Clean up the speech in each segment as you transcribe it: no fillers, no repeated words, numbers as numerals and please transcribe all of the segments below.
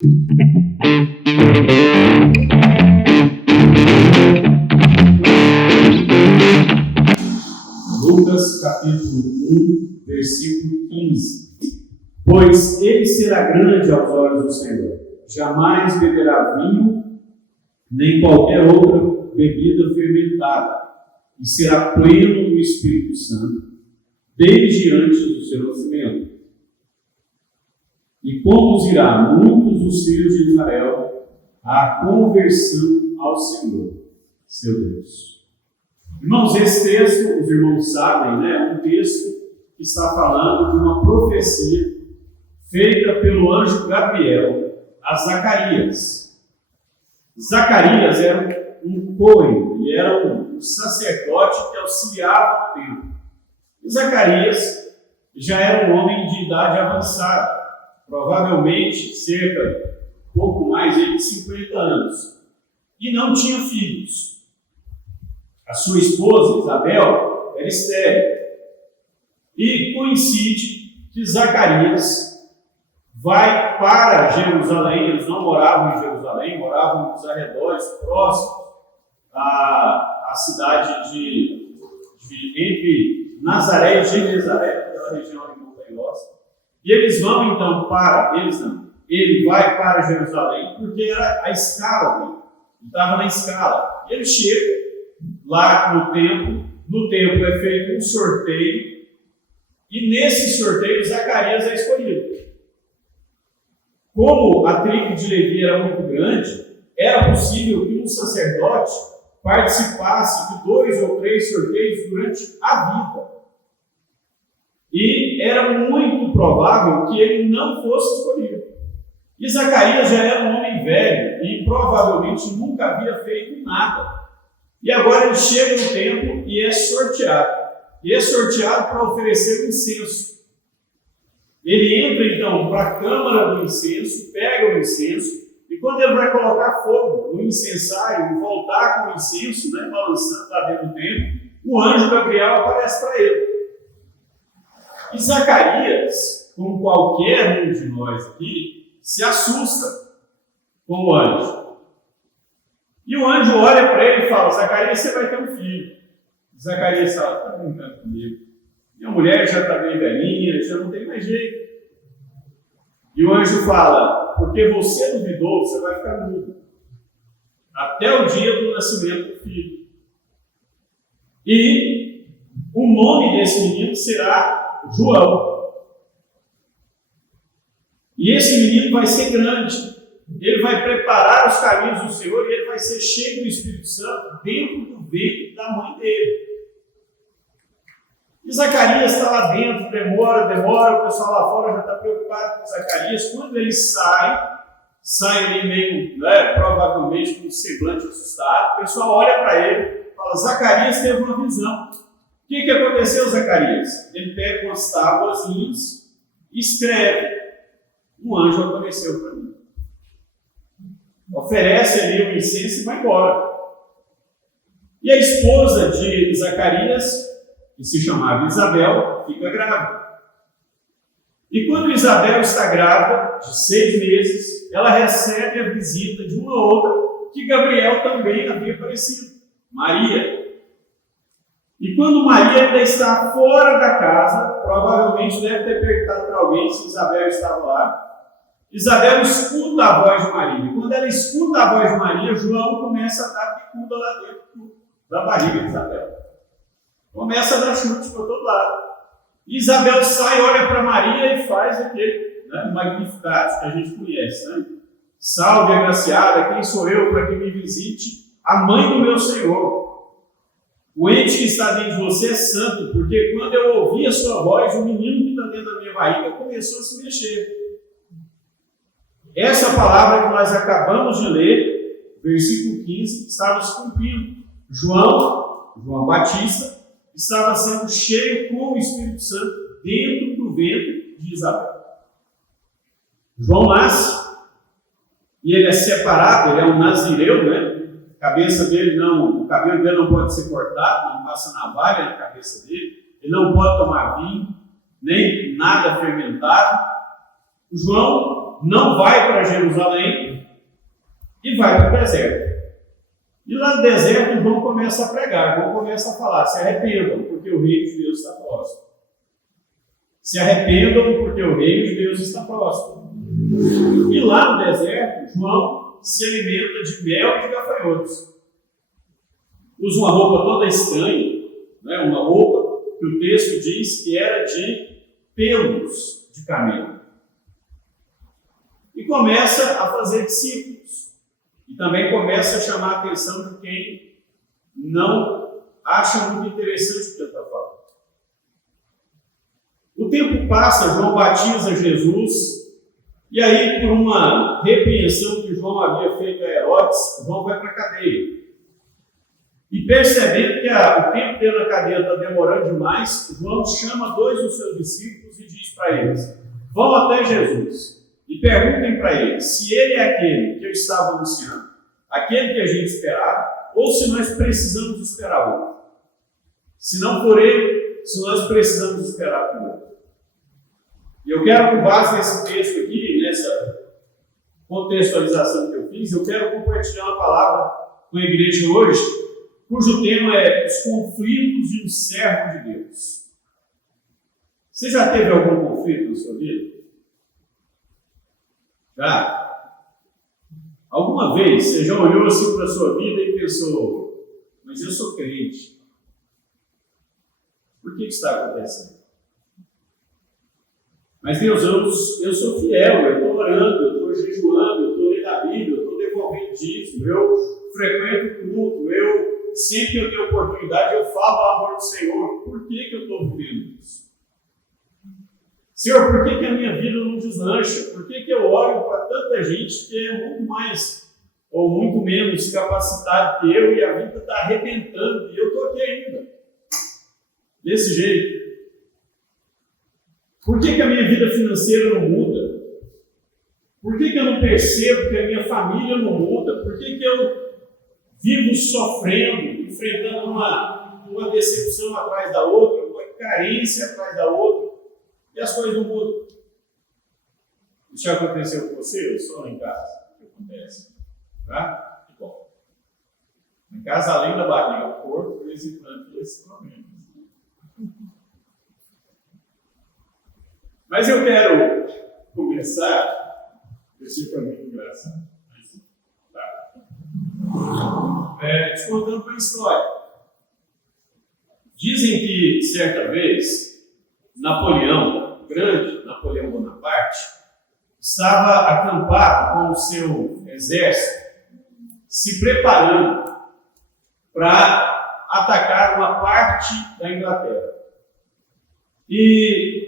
Lucas capítulo 1, versículo 15. Pois ele será grande aos olhos do Senhor, jamais beberá vinho, nem qualquer outra bebida fermentada, e será pleno do Espírito Santo, desde antes do seu nascimento. E conduzirá muitos dos filhos de Israel à conversão ao Senhor, seu Deus. Irmãos, esse texto, os irmãos sabem, é um texto que está falando de uma profecia feita pelo anjo Gabriel a Zacarias. Zacarias era um cohen, ele era um sacerdote que auxiliava o templo. E Zacarias já era um homem de idade avançada, provavelmente pouco mais de 50 anos, e não tinha filhos. A sua esposa, Isabel, era estéril. E coincide que Zacarias vai para Jerusalém. Eles não moravam em Jerusalém, moravam nos arredores próximos à cidade entre Nazaré e Genezaré, aquela região ali montanhosa. E eles vão então ele vai para Jerusalém porque era a escala dele. Ele estava na escala. E ele chega lá no templo. No templo é feito um sorteio, e nesse sorteio Zacarias é escolhido. Como a tribo de Levi era muito grande, era possível que um sacerdote participasse de 2 ou 3 sorteios durante a vida. E era muito provável que ele não fosse escolhido. E Zacarias já era um homem velho e provavelmente nunca havia feito nada. E agora ele chega no templo e é sorteado. E é sorteado para oferecer o incenso. Ele entra então para a câmara do incenso, pega o incenso, e quando ele vai colocar fogo no incensário e voltar com o incenso, balançando lá dentro do templo, o anjo Gabriel aparece para ele. E Zacarias, como qualquer um de nós aqui, se assusta com o anjo. E o anjo olha para ele e fala: Zacarias, você vai ter um filho. Zacarias fala: está brincando comigo. Minha mulher já está bem velhinha, já não tem mais jeito. E o anjo fala: porque você duvidou, você vai ficar mudo até o dia do nascimento do filho. E o nome desse menino será João. E esse menino vai ser grande. Ele vai preparar os caminhos do Senhor e ele vai ser cheio do Espírito Santo dentro do ventre da mãe dele. E Zacarias está lá dentro, demora, o pessoal lá fora já está preocupado com Zacarias. Quando ele sai ali meio, provavelmente com um semblante assustado, o pessoal olha para ele e fala: Zacarias teve uma visão. O que aconteceu, Zacarias? Ele pega umas tábuazinhas e escreve: um anjo apareceu para mim. Oferece ali o incenso e vai embora. E a esposa de Zacarias, que se chamava Isabel, fica grávida. E quando Isabel está grávida, de 6 meses, ela recebe a visita de uma outra, que Gabriel também havia aparecido, Maria. E quando Maria ainda está fora da casa, provavelmente deve ter perguntado para alguém se Isabel estava lá. Isabel escuta a voz de Maria. E quando ela escuta a voz de Maria, João começa a dar picuda lá dentro da barriga de Isabel. Começa a dar chute para todo lado. E Isabel sai, olha para Maria e faz aquele Magnificat que a gente conhece. Salve, agraciada, quem sou eu para que me visite? A mãe do meu Senhor. O ente que está dentro de você é santo, porque quando eu ouvi a sua voz, o menino que está dentro da minha barriga começou a se mexer. Essa palavra que nós acabamos de ler, versículo 15, estava se cumprindo. João Batista, estava sendo cheio com o Espírito Santo dentro do ventre de Isabel. João nasce e ele é separado, ele é um nazireu, o cabelo dele não pode ser cortado, não passa navalha na cabeça dele, ele não pode tomar vinho, nem nada fermentado. João não vai para Jerusalém e vai para o deserto. E lá no deserto, João começa a pregar, João começa a falar: se arrependam, porque o reino de Deus está próximo. Se arrependam, porque o reino de Deus está próximo. E lá no deserto, João se alimenta de mel e de gafanhotos. Usa uma roupa toda estranha, né? Uma roupa que o texto diz que era de pelos de camelo. E começa a fazer discípulos. E também começa a chamar a atenção de quem não acha muito interessante o que ele está falando. O tempo passa, João batiza Jesus, e aí, por uma repreensão que João havia feito a Herodes, João vai para a cadeia. E percebendo que o tempo dele na cadeia está demorando demais, João chama 2 dos seus discípulos e diz para eles: vão até Jesus e perguntem para ele se ele é aquele que eu estava anunciando, aquele que a gente esperava, ou se nós precisamos esperar outro. Se não for ele, se nós precisamos esperar por outro. E eu quero, com base nesse texto aqui, nessa contextualização que eu fiz, eu quero compartilhar uma palavra com a igreja hoje, cujo tema é os conflitos de um servo de Deus. Você já teve algum conflito na sua vida? Já? Alguma vez você já olhou assim para a sua vida e pensou: mas eu sou crente, por que isso está acontecendo? Mas Deus, eu sou fiel, eu estou orando, eu estou jejuando, eu estou lendo a Bíblia, eu estou devolvendo dízimo, eu frequento o culto, sempre que eu tenho oportunidade, eu falo do amor do Senhor. Por que eu estou vivendo isso? Senhor, por que a minha vida não deslancha? Por que eu olho para tanta gente que é muito mais ou muito menos capacitado que eu e a vida está arrebentando e eu estou aqui ainda? Desse jeito. Por que a minha vida financeira não muda? Por que eu não percebo que a minha família não muda? Por que eu vivo sofrendo, enfrentando uma decepção atrás da outra, uma carência atrás da outra, e as coisas não mudam? Isso já aconteceu com você? Eu só em casa que acontece. Tá? Que bom. Em casa, além da barriga, o corpo, de vez em quando, tem esses problemas. Mas eu quero começar, esse foi muito engraçado, te contando uma história. Dizem que, certa vez, Napoleão, o grande Napoleão Bonaparte, estava acampado com o seu exército, se preparando para atacar uma parte da Inglaterra. E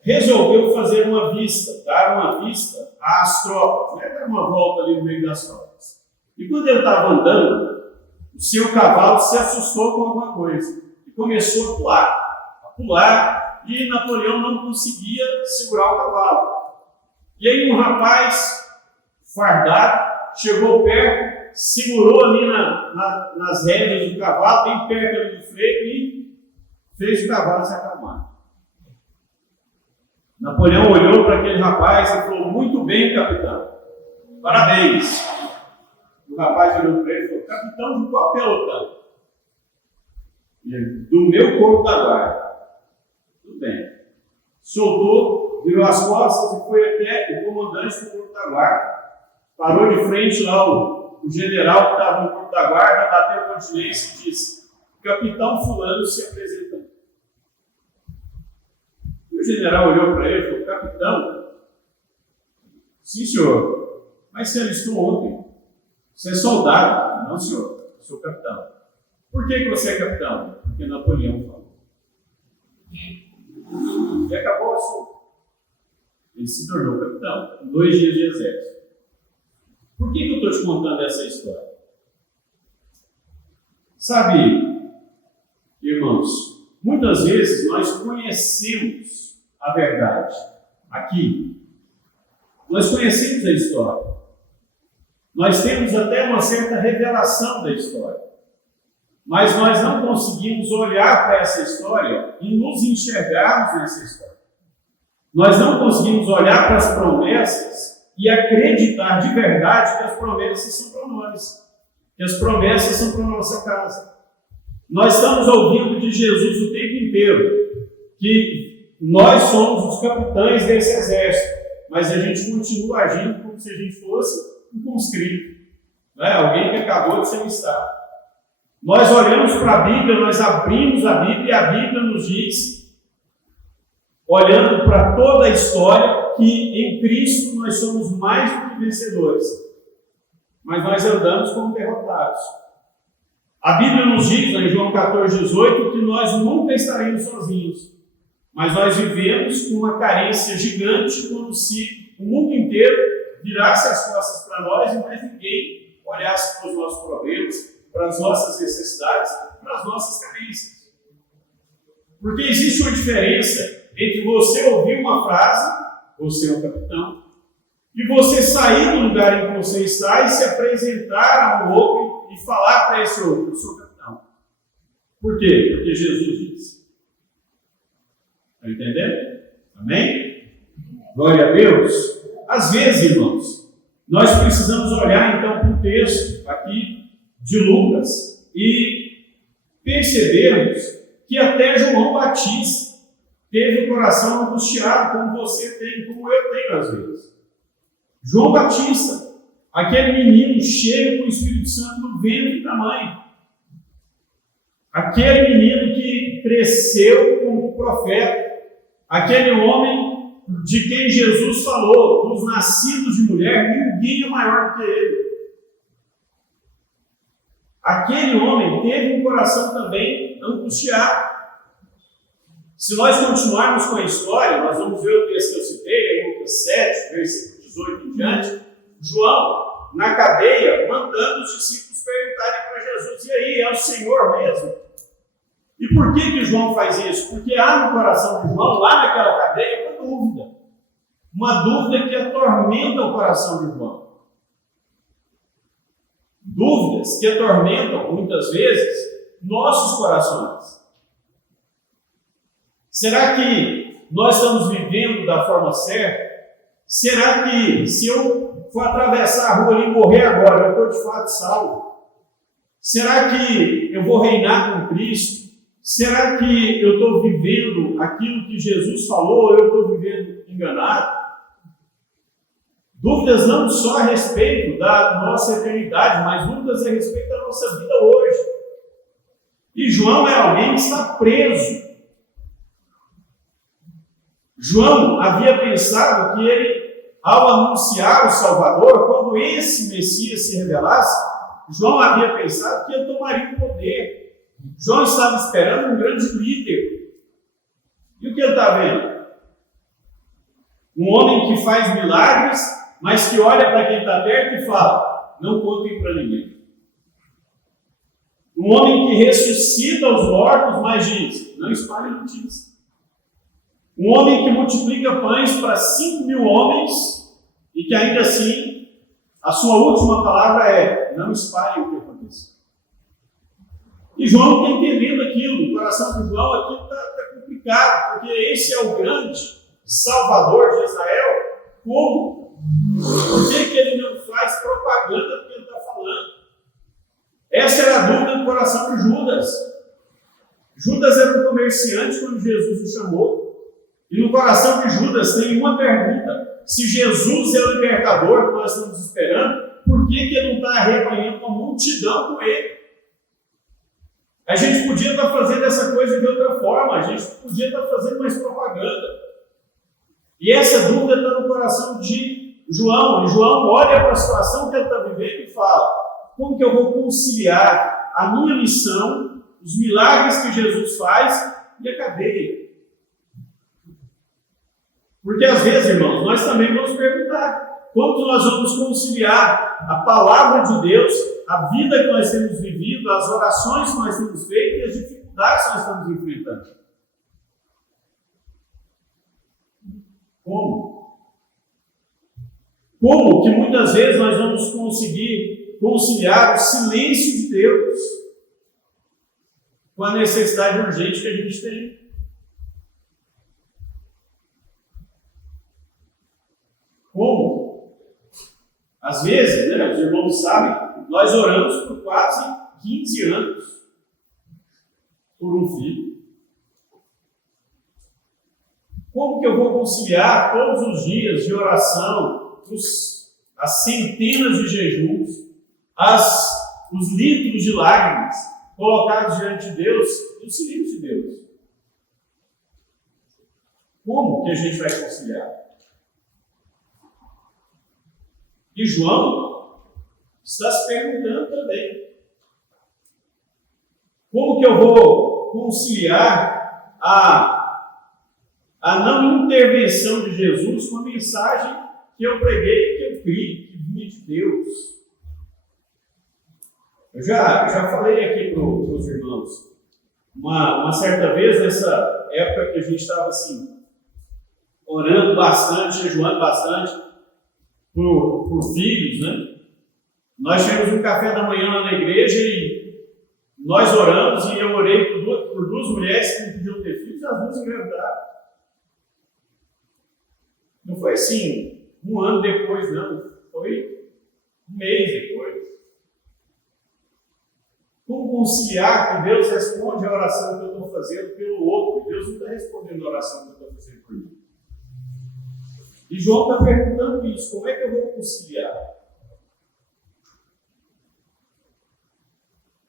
resolveu fazer uma vista, dar uma vista às tropas, né? Dar uma volta ali no meio das tropas. E quando ele estava andando, o seu cavalo se assustou com alguma coisa e começou a pular, e Napoleão não conseguia segurar o cavalo. E aí um rapaz fardado chegou perto, segurou ali nas rédeas do cavalo, bem perto ali do freio, e fez o cavalo se acalmar. Napoleão olhou para aquele rapaz e falou: muito bem, capitão, parabéns. O rapaz olhou para ele e falou: capitão de qual pelotão? Do meu corpo da guarda. Tudo bem. Soltou, virou as costas e foi até o comandante do corpo da guarda. Parou de frente lá o general que estava no corpo da guarda, bateu continência e disse: capitão fulano se apresentando. O general olhou para ele e falou: capitão? Sim, senhor. Mas você alistou ontem. Você é soldado. Não, senhor. Eu sou capitão. Por que você é capitão? Porque Napoleão falou. E acabou o assunto. Ele se tornou capitão em 2 dias de exército. Por que eu estou te contando essa história? Sabe, irmãos, muitas vezes nós conhecemos a verdade aqui. Nós conhecemos a história. Nós temos até uma certa revelação da história. Mas nós não conseguimos olhar para essa história e nos enxergarmos nessa história. Nós não conseguimos olhar para as promessas e acreditar de verdade que as promessas são para nós, que as promessas são para a nossa casa. Nós estamos ouvindo de Jesus o tempo inteiro que nós somos os capitães desse exército, mas a gente continua agindo como se a gente fosse um conscrito, né? Alguém que acabou de ser listado. Nós olhamos para a Bíblia, nós abrimos a Bíblia e a Bíblia nos diz, olhando para toda a história, que em Cristo nós somos mais do que vencedores, mas nós andamos como derrotados. A Bíblia nos diz, em João 14,18, que nós nunca estaremos sozinhos, mas nós vivemos com uma carência gigante, como se o mundo inteiro virasse as costas para nós e mais ninguém olhasse para os nossos problemas, para as nossas necessidades, para as nossas carências. Porque existe uma diferença entre você ouvir uma frase, você é um capitão, e você sair do lugar em que você está e se apresentar a um outro e falar para esse outro: eu sou capitão. Por quê? Porque Jesus disse. Está entendendo? Amém? Glória a Deus. Às vezes, irmãos, nós precisamos olhar então para o texto aqui de Lucas e percebermos que até João Batista teve o coração angustiado, como você tem, como eu tenho às vezes. João Batista, aquele menino cheio com o Espírito Santo no ventre da mãe. Aquele menino que cresceu como profeta. Aquele homem de quem Jesus falou, dos nascidos de mulher, ninguém é maior do que ele. Aquele homem teve um coração também angustiado. Se nós continuarmos com a história, nós vamos ver o texto que eu citei, em Lucas 7, versículo 18 em diante, João, na cadeia, mandando os discípulos perguntarem para Jesus: e aí, é o Senhor mesmo? E por que João faz isso? Porque há no coração de João, lá naquela cadeia, uma dúvida que atormenta o coração de João. Dúvidas que atormentam, muitas vezes, nossos corações. Será que nós estamos vivendo da forma certa? Será que, se eu for atravessar a rua ali e morrer agora, eu estou de fato salvo? Será que eu vou reinar com Cristo? Será que eu estou vivendo aquilo que Jesus falou ou eu estou vivendo enganado? Dúvidas não só a respeito da nossa eternidade, mas dúvidas a respeito da nossa vida hoje. E João é alguém que está preso. João havia pensado que ele, ao anunciar o Salvador, quando esse Messias se revelasse, João havia pensado que ele tomaria o poder. João estava esperando um grande líder. E o que ele está vendo? Um homem que faz milagres, mas que olha para quem está perto e fala: não contem para ninguém. Um homem que ressuscita os mortos, mas diz: não espalhe notícia. Um homem que multiplica pães para 5.000 homens e que ainda assim a sua última palavra é: não espalhe o que aconteceu. E João está entendendo aquilo, o coração de João aqui está complicado, porque esse é o grande Salvador de Israel. Como? Por que ele não faz propaganda do que ele está falando? Essa era a dúvida do coração de Judas. Judas era um comerciante quando Jesus o chamou. E no coração de Judas tem uma pergunta: se Jesus é o libertador que nós estamos esperando, por que ele não está arrebanhando uma multidão com ele? A gente podia estar fazendo essa coisa de outra forma, a gente podia estar fazendo mais propaganda. E essa dúvida está no coração de João. E João olha para a situação que ele está vivendo e fala: como que eu vou conciliar a minha missão, os milagres que Jesus faz e a cadeia? Porque às vezes, irmãos, nós também vamos perguntar: como nós vamos conciliar a palavra de Deus, a vida que nós temos vivido, as orações que nós temos feito e as dificuldades que nós estamos enfrentando? Como? Como que muitas vezes nós vamos conseguir conciliar o silêncio de Deus com a necessidade urgente que a gente tem? Às vezes, né, os irmãos sabem, nós oramos por quase 15 anos por um filho. Como que eu vou conciliar todos os dias de oração, as centenas de jejuns, os litros de lágrimas colocados diante de Deus e os filhos de Deus? Como que a gente vai conciliar? E João está se perguntando também: como que eu vou conciliar a não intervenção de Jesus com a mensagem que eu preguei, que eu criei, que vinha de Deus? Eu já falei aqui para os irmãos, uma certa vez, nessa época que a gente estava assim, orando bastante, jejuando bastante por filhos, né? Nós tivemos um café da manhã lá na igreja e nós oramos, e eu orei por duas mulheres que não podiam ter filhos, e as duas engravidaram. Não foi assim, um ano depois, não. Foi um mês depois. Como conciliar que Deus responde a oração que eu estou fazendo pelo outro? Deus não está respondendo a oração que eu estou fazendo por mim. E João está perguntando isso: como é que eu vou conciliar?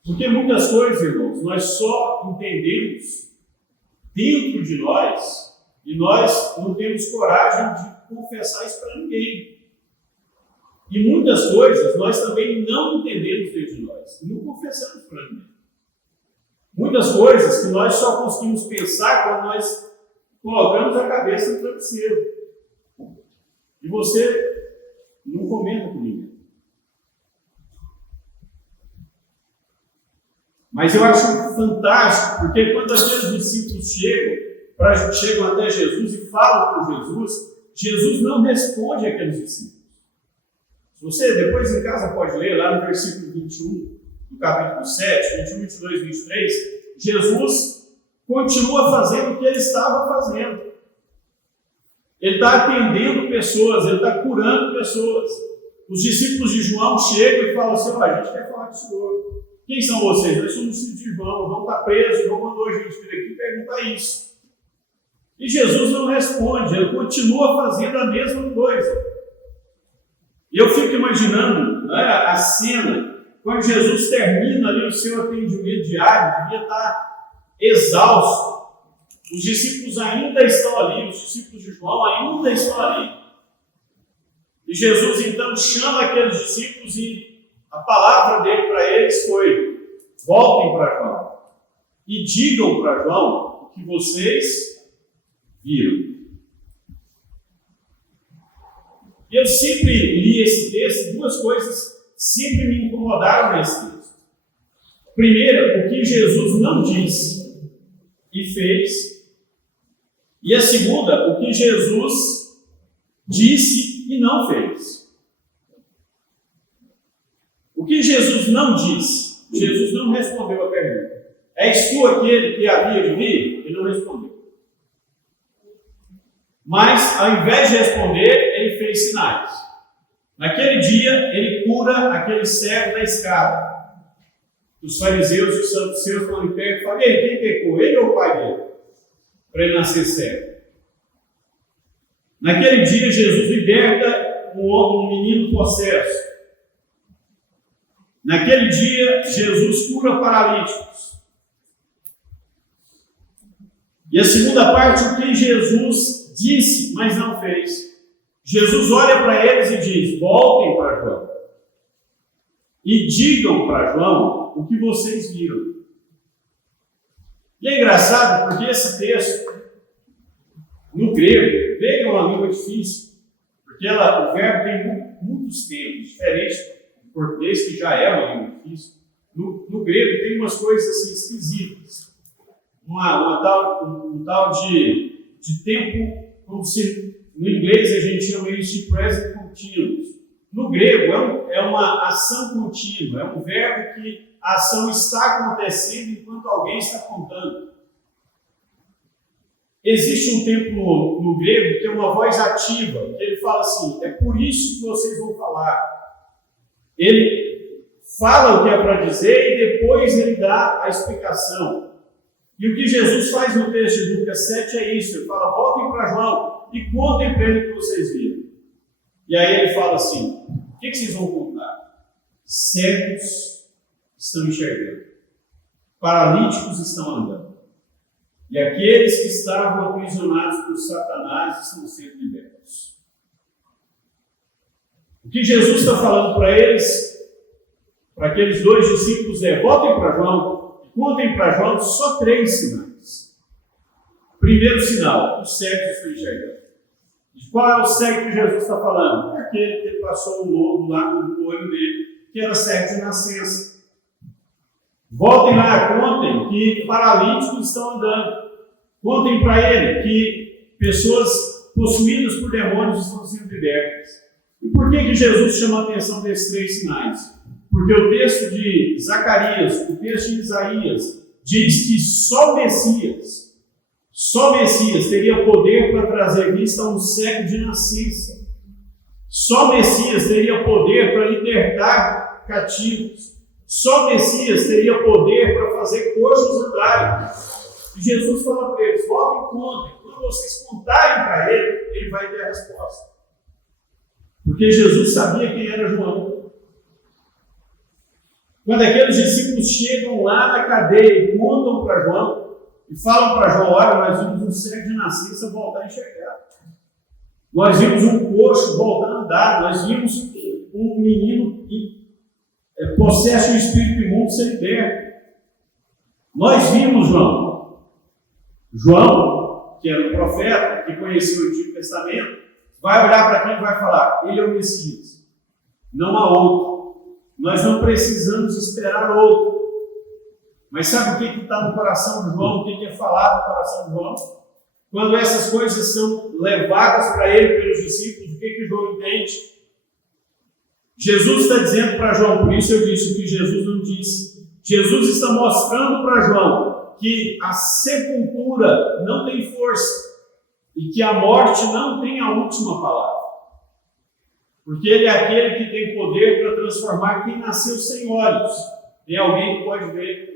Porque muitas coisas, irmãos, nós só entendemos dentro de nós e nós não temos coragem de confessar isso para ninguém. E muitas coisas nós também não entendemos dentro de nós e não confessamos para ninguém. Muitas coisas que nós só conseguimos pensar quando nós colocamos a cabeça no travesseiro. E você não comenta com ninguém. Mas eu acho fantástico, porque quando aqueles discípulos chegam até Jesus e falam com Jesus, Jesus não responde àqueles discípulos. Se você depois em casa pode ler lá no versículo 21, do capítulo 7, 21, 22, 23, Jesus continua fazendo o que ele estava fazendo. Ele está atendendo pessoas, ele está curando pessoas. Os discípulos de João chegam e falam assim: a gente quer falar com o Senhor. Quem são vocês? Nós somos filhos de João, João está preso, João mandou a gente vir aqui perguntar isso. E Jesus não responde, ele continua fazendo a mesma coisa. E eu fico imaginando, né, a cena, quando Jesus termina ali o seu atendimento diário, devia estar exausto. Os discípulos ainda estão ali, os discípulos de João ainda estão ali. E Jesus então chama aqueles discípulos e a palavra dele para eles foi: voltem para João e digam para João o que vocês viram. E eu sempre li esse texto, duas coisas sempre me incomodaram nesse texto. Primeiro, o que Jesus não disse e fez. E a segunda, o que Jesus disse e não fez. O que Jesus não disse, Jesus não respondeu a pergunta: és tu aquele que havia de vir? Ele não respondeu. Mas, ao invés de responder, ele fez sinais. Naquele dia, ele cura aquele cego da escada. Os fariseus e os saduceus estão ali perto e falam: ei, quem pecou, ele ou o pai dele? Para ele nascer cego. Naquele dia, Jesus liberta um menino possesso. Naquele dia, Jesus cura paralíticos. E a segunda parte, o que Jesus disse, mas não fez. Jesus olha para eles e diz: voltem para João e digam para João o que vocês viram. E é engraçado porque esse texto, no grego é uma língua difícil, porque o verbo tem muitos termos, diferente do português, que já é uma língua difícil. No grego tem umas coisas assim esquisitas. Um tal de tempo, como se no inglês a gente chama isso de present continuous. No grego é uma ação contínua, é um verbo que a ação está acontecendo enquanto alguém está contando. Existe um tempo no grego que é uma voz ativa, que ele fala assim: é por isso que vocês vão falar. Ele fala o que é para dizer e depois ele dá a explicação. E o que Jesus faz no texto de Lucas 7 é isso. Ele fala, voltem para João e contem para ele o que vocês viram. E aí ele fala assim, o que vocês vão contar? Cegos estão enxergando, paralíticos estão andando, e aqueles que estavam aprisionados por Satanás estão sendo libertos. O que Jesus está falando para eles, para aqueles dois discípulos, é: voltem para João e contem para João só 3 sinais. Primeiro sinal, os cegos estão enxergando. De qual é o cego que Jesus está falando? É aquele que passou o lodo lá no olho dele, que era cego de nascença. Voltem lá, contem que paralíticos estão andando. Contem para ele que pessoas possuídas por demônios estão sendo libertas. E por que Jesus chama a atenção desses 3 sinais? Porque o texto de Zacarias, o texto de Isaías, diz que só Messias teria poder para trazer vista a um cego de nascença. Só Messias teria poder para libertar cativos. Só Messias teria poder para fazer coxos andarem. E Jesus fala para eles: voltem e contem. Quando vocês contarem para ele, ele vai ter a resposta. Porque Jesus sabia quem era João. Quando aqueles discípulos chegam lá na cadeia e contam para João, e falam para João: olha, nós vimos um cego de nascença voltar a enxergar. Nós vimos um coxo voltar a andar. Nós vimos um menino que possesso o espírito imundo ser liberto. Nós vimos João, que era um profeta, que conhecia o Antigo Testamento, vai olhar para quem e vai falar: ele é o Messias. Não há outro. Nós não precisamos esperar outro. Mas sabe o que está no coração de João? O que é falado no coração de João? Quando essas coisas são levadas para ele pelos discípulos, o que João entende? Jesus está dizendo para João, por isso eu disse o que Jesus não disse. Jesus está mostrando para João que a sepultura não tem força e que a morte não tem a última palavra. Porque ele é aquele que tem poder para transformar quem nasceu sem olhos em alguém que pode ver.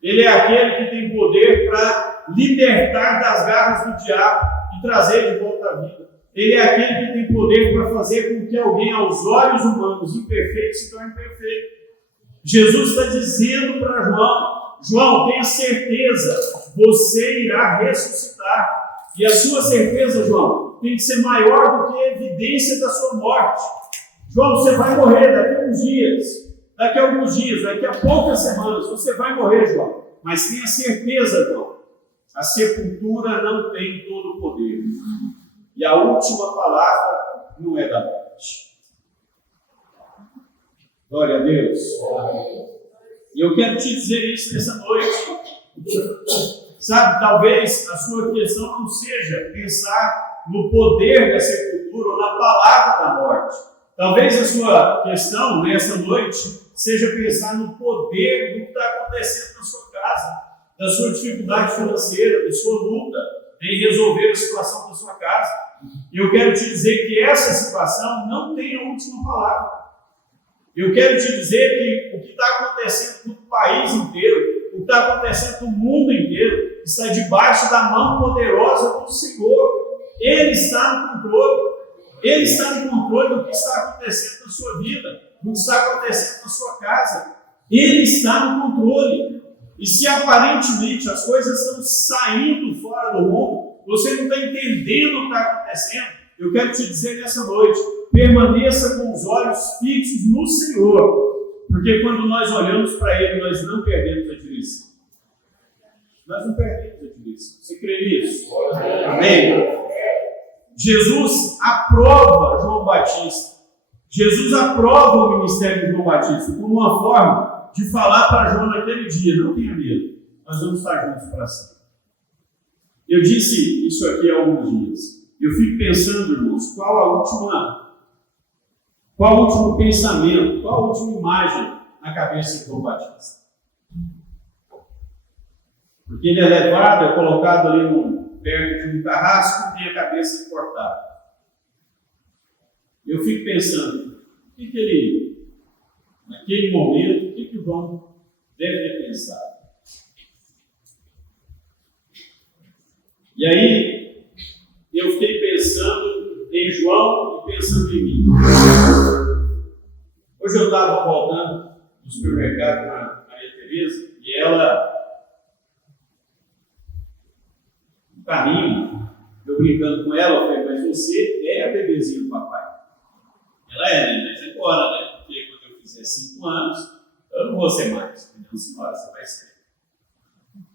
Ele é aquele que tem poder para libertar das garras do diabo e trazer de volta à vida. Ele é aquele que tem poder para fazer com que alguém, aos olhos humanos, imperfeito, se torne perfeito. Jesus está dizendo para João: João, tenha certeza, você irá ressuscitar. E a sua certeza, João, tem que ser maior do que a evidência da sua morte. João, você vai morrer daqui a alguns dias, daqui a poucas semanas, você vai morrer, João. Mas tenha certeza, João, a sepultura não tem todo o poder. E a última palavra não é da morte. Glória a Deus. E eu quero te dizer isso nessa noite. Sabe, talvez a sua questão não seja pensar no poder da sepultura ou na palavra da morte. Talvez a sua questão nessa noite seja pensar no poder do que está acontecendo na sua casa, da sua dificuldade financeira, da sua luta em resolver a situação da sua casa. E eu quero te dizer que essa situação não tem a última palavra. Eu quero te dizer que o que está acontecendo no país inteiro, o que está acontecendo no mundo inteiro, está debaixo da mão poderosa do Senhor. Ele está no controle. Ele está no controle do que está acontecendo na sua vida, do que está acontecendo na sua casa. Ele está no controle. E se aparentemente as coisas estão saindo fora do rumo, você não está entendendo o que está acontecendo, eu quero te dizer nessa noite: permaneça com os olhos fixos no Senhor. Porque quando nós olhamos para Ele, nós não perdemos a direção. Nós não perdemos a direção. Você crê nisso? Amém? Jesus aprova João Batista. Jesus aprova o ministério de João Batista como uma forma de falar para João naquele dia: não tenha medo, nós vamos estar juntos para sempre. Eu disse isso aqui há alguns dias. Eu fico pensando, irmãos, qual o último pensamento, qual a última imagem na cabeça de João Batista? Porque ele é levado, é colocado ali perto de um carrasco e tem a cabeça cortada. Eu fico pensando, o que ele naquele momento, o que o João deve ter pensado? E aí, eu fiquei pensando em João e pensando em mim. Hoje eu estava voltando no supermercado com a Maria Tereza e ela, no caminho, eu brincando com ela, eu falei, mas você é a bebezinha do papai. Ela é, né? Mas agora, né? Porque quando eu fizer 5 anos, eu não vou ser mais. Não, senhora, você vai ser.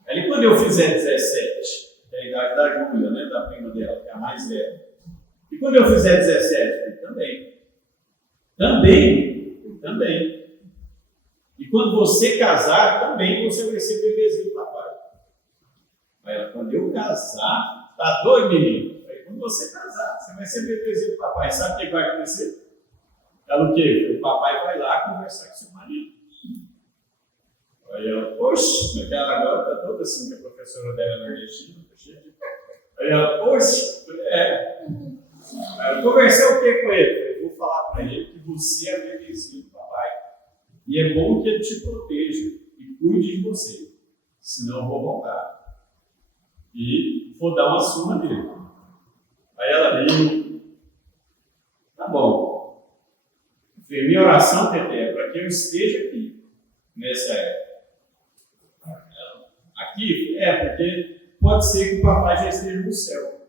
Aí quando eu fizer 17, que é a idade da Júlia, né? Da prima dela, que é a mais velha. E quando eu fizer 17, eu também. Também. E quando você casar, também você vai ser bebezinho do papai. Aí ela, quando eu casar, tá doido, menino? Aí quando você casar, você vai ser bebezinho do papai. Sabe o que vai acontecer? Ela o quê? O papai vai lá conversar com seu marido. Aí ela, poxa, mas ela agora está toda assim, que a professora dela é nordestina, tá cheia de... Aí ela, poxa, Aí eu conversei o que com ele? Eu vou falar para ele que você é bebezinho do papai. E é bom que ele te proteja e cuide de você. Senão eu vou voltar. E vou dar uma surra nele. Aí ela riu. Tá bom. Minha oração, Tete, é para que eu esteja aqui, nessa época. Aqui? Porque pode ser que o papai já esteja no céu.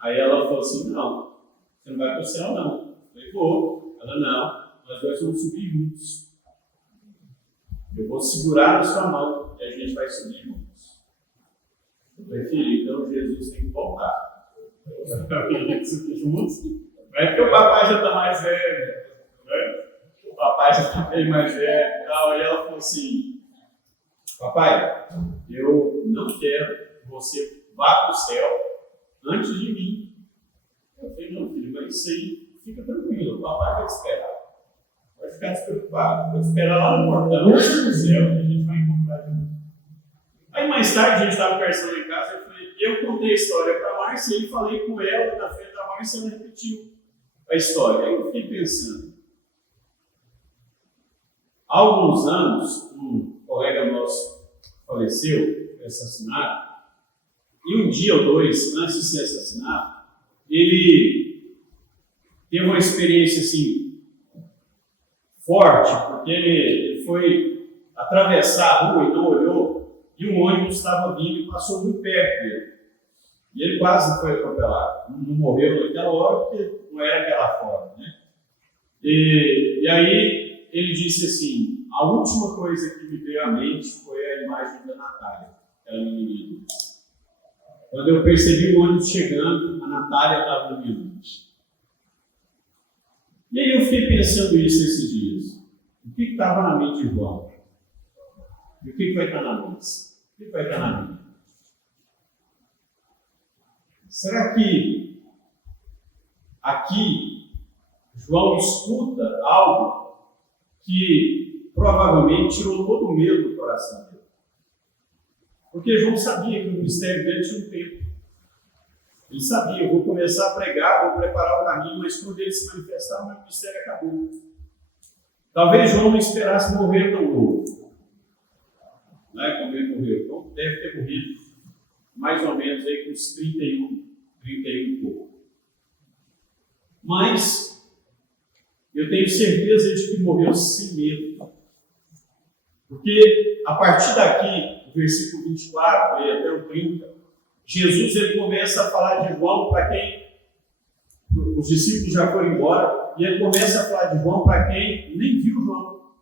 Aí ela falou assim, não, você não vai para o céu, não. Eu falei, vou. Ela, não, nós dois vamos subir juntos. Eu vou segurar na sua mão e a gente vai subir juntos. Eu falei, filho, então Jesus tem que voltar. Subir juntos? Não é porque o papai já está mais velho. Né? O papai já está bem mais velho e tal. E ela falou assim, papai, eu não quero que você vá para o céu antes de mim. Eu falei, não, filho, mas isso aí fica tranquilo, o papai vai te esperar. Vai ficar despreocupado. Vou te esperar lá no portão do céu e a gente vai encontrar de novo. Aí mais tarde a gente estava conversando em casa, eu contei a história para a Márcia e falei com ela, na frente da Márcia, ela repetiu a história. Aí eu fiquei pensando. Há alguns anos, um colega nosso faleceu, foi assassinado, e um dia ou dois, antes de ser assassinado, ele teve uma experiência assim, forte, porque ele foi atravessar a rua e não olhou, e um ônibus estava vindo e passou muito perto dele. E ele quase foi atropelado. Não morreu naquela hora, porque não era aquela forma, né? E aí ele disse assim, a última coisa que me veio à mente foi a imagem da Natália, aquela menina. Quando eu percebi o ônibus chegando, a Natália estava na minha mente. E aí eu fiquei pensando isso esses dias. O que estava na mente de João? E o que vai estar na nossa? O que vai estar na minha? Será que aqui João escuta algo que provavelmente tirou todo o medo do coração dele? Porque João sabia que o ministério dele tinha um tempo. Ele sabia, eu vou começar a pregar, vou preparar o caminho, mas quando ele se manifestar, o meu ministério acabou. Talvez João não esperasse morrer tão novo. Não é como ele morreu. Então deve ter morrido mais ou menos aí com uns 31 e pouco. Mas eu tenho certeza de que morreu sem medo. Porque a partir daqui, do versículo 24 e até o 30, Jesus ele começa a falar de João para quem os discípulos já foram embora, e ele começa a falar de João para quem nem viu João.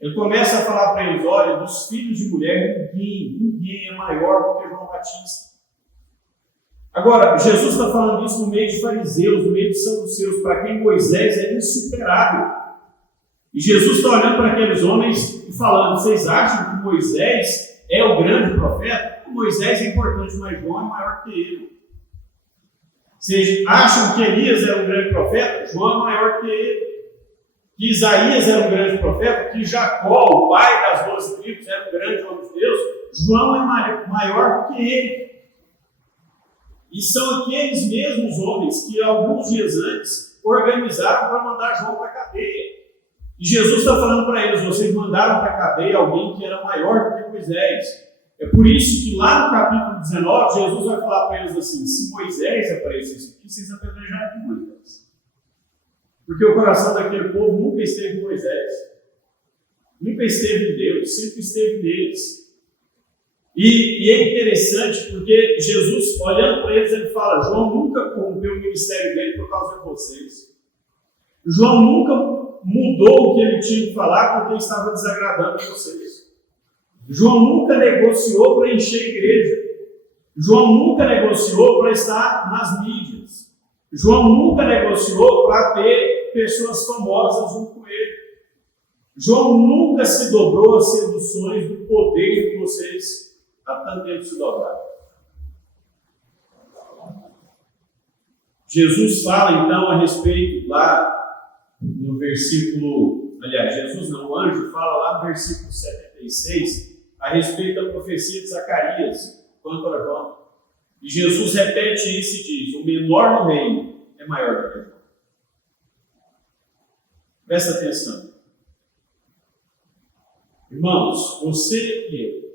Ele começa a falar para eles, olha, dos filhos de mulher, ninguém é maior do que João Batista. Agora, Jesus está falando isso no meio de fariseus, no meio de saduceus, para quem Moisés é insuperável. E Jesus está olhando para aqueles homens e falando, vocês acham que Moisés é o grande profeta? Moisés é importante, mas João é maior que ele. Vocês acham que Elias era um grande profeta? João é maior que ele. Que Isaías era um grande profeta? Que Jacó, o pai das 12 tribos, era um grande homem de Deus? João é maior que ele. E são aqueles mesmos homens que alguns dias antes organizaram para mandar João para a cadeia. E Jesus está falando para eles: vocês mandaram para a cadeia alguém que era maior do que Moisés. É por isso que lá no capítulo 19, Jesus vai falar para eles assim: se Moisés aparecesse aqui, vocês apedrejaram de Moisés. Porque o coração daquele povo nunca esteve em Moisés, nunca esteve em Deus, sempre esteve neles. E é interessante porque Jesus, olhando para eles, ele fala: João nunca corrompeu o ministério dele por causa de vocês. João nunca mudou o que ele tinha que falar porque estava desagradando vocês. João nunca negociou para encher a igreja. João nunca negociou para estar nas mídias. João nunca negociou para ter pessoas famosas junto com ele. João nunca se dobrou às seduções do poder que vocês há tanto tempo se dobraram. Jesus fala então a respeito lá no versículo, aliás, Jesus não, o anjo fala lá no versículo 76 a respeito da profecia de Zacarias quanto a João. E Jesus repete isso e diz: o menor no reino é maior do que João. Presta atenção. Irmãos, você e eu,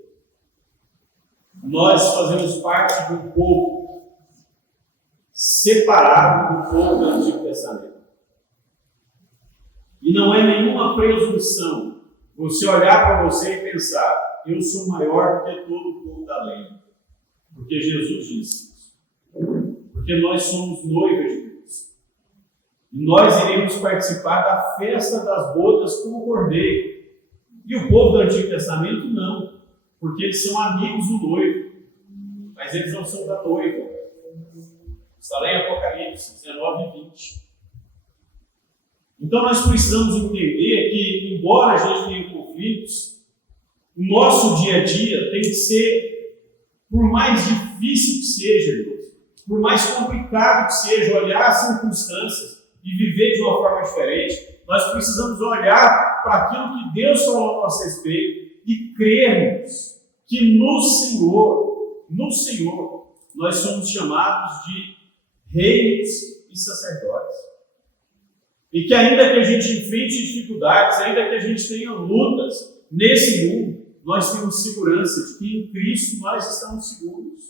nós fazemos parte de um povo separado do povo do Antigo Testamento. E não é nenhuma presunção você olhar para você e pensar: eu sou maior do que todo o povo da lei. Porque Jesus disse isso. Porque nós somos noivas de Deus. E nós iremos participar da festa das bodas como cordeiro. E o povo do Antigo Testamento não. Porque eles são amigos do noivo. Mas eles não são da noiva. Está lá em Apocalipse 19 e 20. Então nós precisamos entender que, embora a gente tenha conflitos, o nosso dia a dia tem que ser, por mais difícil que seja, irmãos, por mais complicado que seja, olhar as circunstâncias e viver de uma forma diferente, nós precisamos olhar para aquilo que Deus falou a nosso respeito e crermos que no Senhor, nós somos chamados de reis e sacerdotes. E que ainda que a gente enfrente dificuldades, ainda que a gente tenha lutas nesse mundo, nós temos segurança de que em Cristo nós estamos seguros.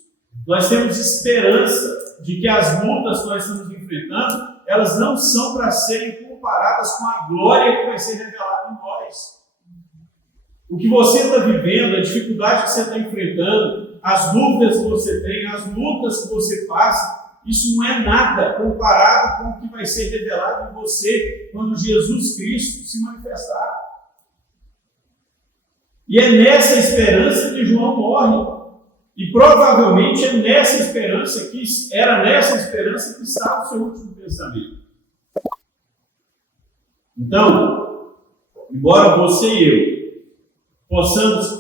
Nós temos esperança de que as lutas que nós estamos enfrentando, elas não são para serem comparadas com a glória que vai ser revelada em nós. O que você está vivendo, a dificuldade que você está enfrentando, as dúvidas que você tem, as lutas que você passa, isso não é nada comparado com o que vai ser revelado em você quando Jesus Cristo se manifestar. E é nessa esperança que João morre. E provavelmente era nessa esperança que estava o seu último pensamento. Então, embora você e eu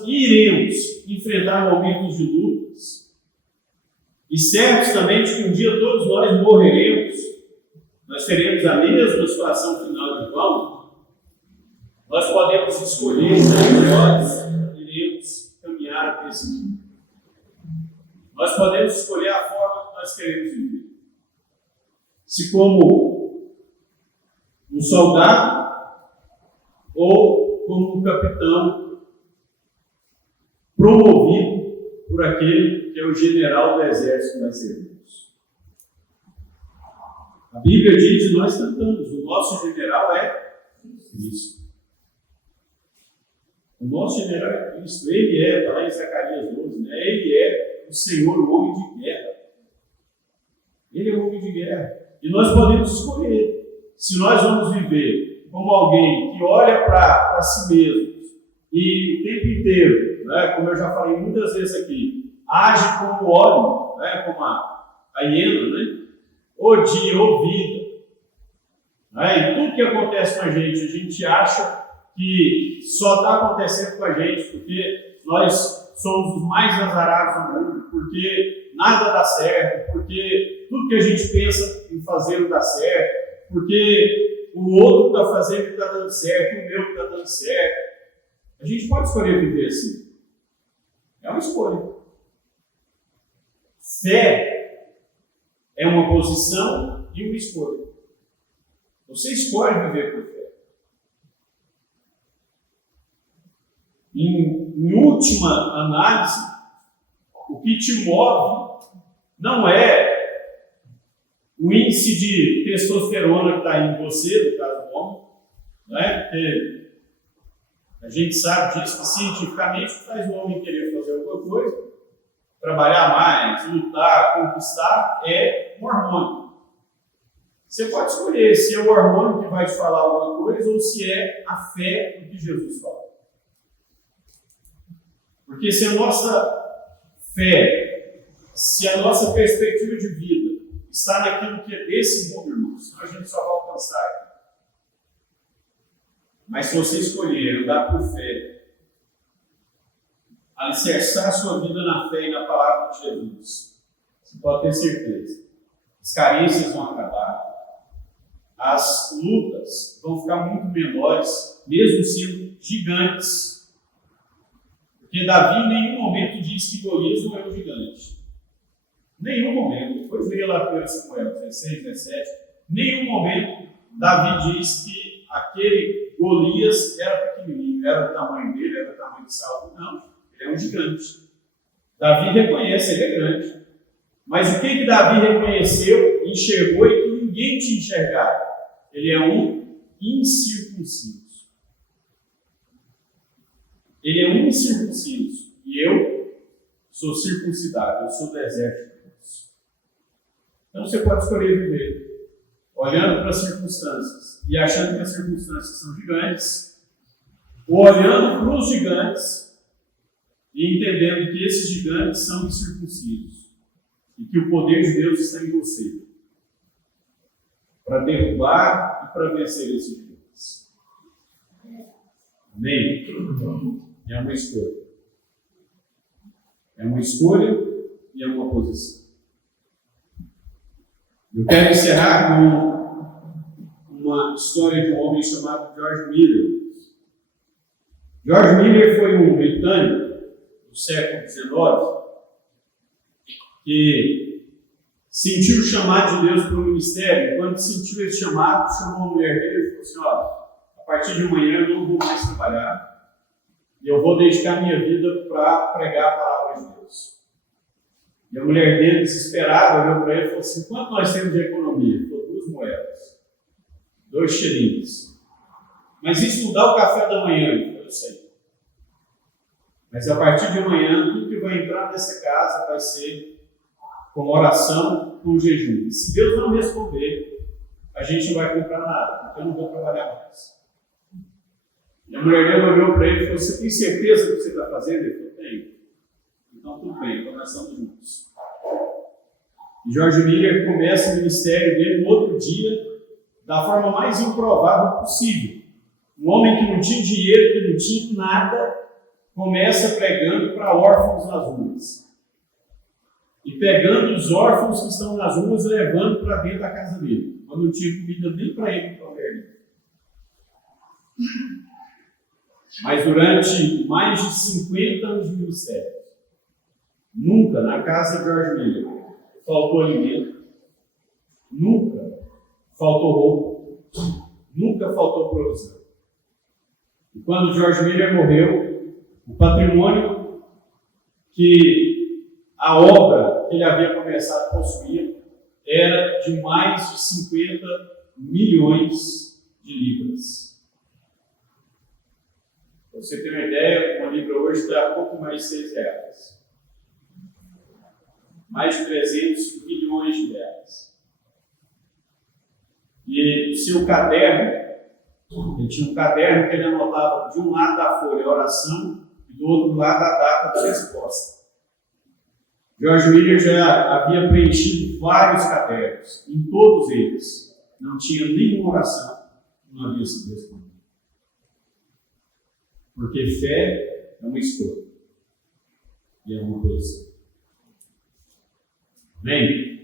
iremos enfrentar momentos de lutas, e certos também de que um dia todos nós morreremos, nós teremos a mesma situação final de João, nós podemos escolher como nós iremos caminhar até esse dia. Nós podemos escolher a forma que nós queremos viver. Se como um soldado ou como um capitão promovido por aquele que é o general do exército que vai servirmos. A Bíblia diz, e nós cantamos, o nosso general é Cristo. O nosso general é Cristo. Ele é, está lá em Zacarias 12, né? Ele é o Senhor, o homem de guerra. Ele é o homem de guerra. E nós podemos escolher se nós vamos viver como alguém que olha para si mesmo e o tempo inteiro, né, como eu já falei muitas vezes aqui, age como óleo, né, como a hiena, né, ou dia ou vida. Né, e tudo que acontece com a gente acha que só está acontecendo com a gente porque nós somos os mais azarados do mundo, porque nada dá certo, porque tudo que a gente pensa em fazer não dá certo, porque o outro está fazendo e está dando certo, e o meu está dando certo. A gente pode escolher viver assim. É uma escolha. Fé é uma posição e uma escolha. Você escolhe viver por fé. Em última análise, o que te move não é o índice de testosterona que está em você, no caso do homem, né? Porque a gente sabe disso que cientificamente o que faz o homem querer fazer alguma coisa, trabalhar mais, lutar, conquistar, é um hormônio. Você pode escolher se é o hormônio que vai te falar alguma coisa ou se é a fé no que Jesus fala. Porque se a nossa fé, se a nossa perspectiva de vida está naquilo que é desse mundo, irmãos, a gente só vai alcançar. Mas se você escolher andar por fé, alicerçar sua vida na fé e na palavra de Jesus, você pode ter certeza. As carências vão acabar, as lutas vão ficar muito menores, mesmo sendo gigantes. Porque Davi em nenhum momento diz que Golias não é um gigante. Nenhum momento. Depois leia lá 1 Samuel 16, 17. Nenhum momento Davi diz que aquele Golias era pequenininho, era do tamanho dele, era do tamanho de Saul. Não, ele é um gigante. Davi reconhece, ele é grande. Mas o que Davi reconheceu, enxergou e que ninguém tinha enxergado? Ele é um incircunciso. Ele é um incircunciso. E eu sou circuncidado, eu sou do exército de Deus. Então você pode escolher viver olhando para as circunstâncias e achando que as circunstâncias são gigantes, ou olhando para os gigantes e entendendo que esses gigantes são incircuncisos e que o poder de Deus está em você para derrubar e para vencer esses gigantes. Amém? É uma escolha. É uma escolha e é uma posição. Eu quero encerrar com uma história de um homem chamado George Miller. George Miller foi um britânico do século XIX que sentiu o chamado de Deus para o ministério. Quando sentiu esse chamado, chamou a mulher dele e falou assim: a partir de amanhã eu não vou mais trabalhar e eu vou dedicar minha vida para pregar a palavra de Deus. E a mulher dele, desesperada, olhou para ele e falou assim: quanto nós temos de economia? Ele falou: 2 moedas, 2 shillings. Mas isso não dá o café da manhã? Ele falou: eu sei. Mas a partir de amanhã, tudo que vai entrar nessa casa vai ser com oração, com jejum. E se Deus não responder, a gente não vai comprar nada, porque eu não vou trabalhar mais. E a mulher dele olhou para ele e falou: você tem certeza do que você está fazendo? Ele falou: tenho. Então tudo bem, então nós estamos juntos. E George Miller começa o ministério dele no outro dia, da forma mais improvável possível. Um homem que não tinha dinheiro, que não tinha nada, começa pregando para órfãos nas ruas. E pegando os órfãos que estão nas ruas e levando para dentro da casa dele. Quando não tinha comida nem para ele, nem para a mulher dele. Mas durante mais de 50 anos de ministério, nunca na casa de George Miller faltou alimento, nunca faltou roupa, nunca faltou provisão. E quando George Miller morreu, o patrimônio que a obra que ele havia começado a possuir era de mais de 50 milhões de libras. Para você ter uma ideia, uma libra hoje está a pouco mais de R$6. Mais de 300 milhões de reais. E o seu caderno, ele tinha um caderno que ele anotava de um lado da folha a oração e do outro lado a data da resposta. George Miller já havia preenchido vários cadernos. Em todos eles não tinha nenhuma oração, não havia sido respondida. Porque fé é uma escolha e é uma posição. Amém?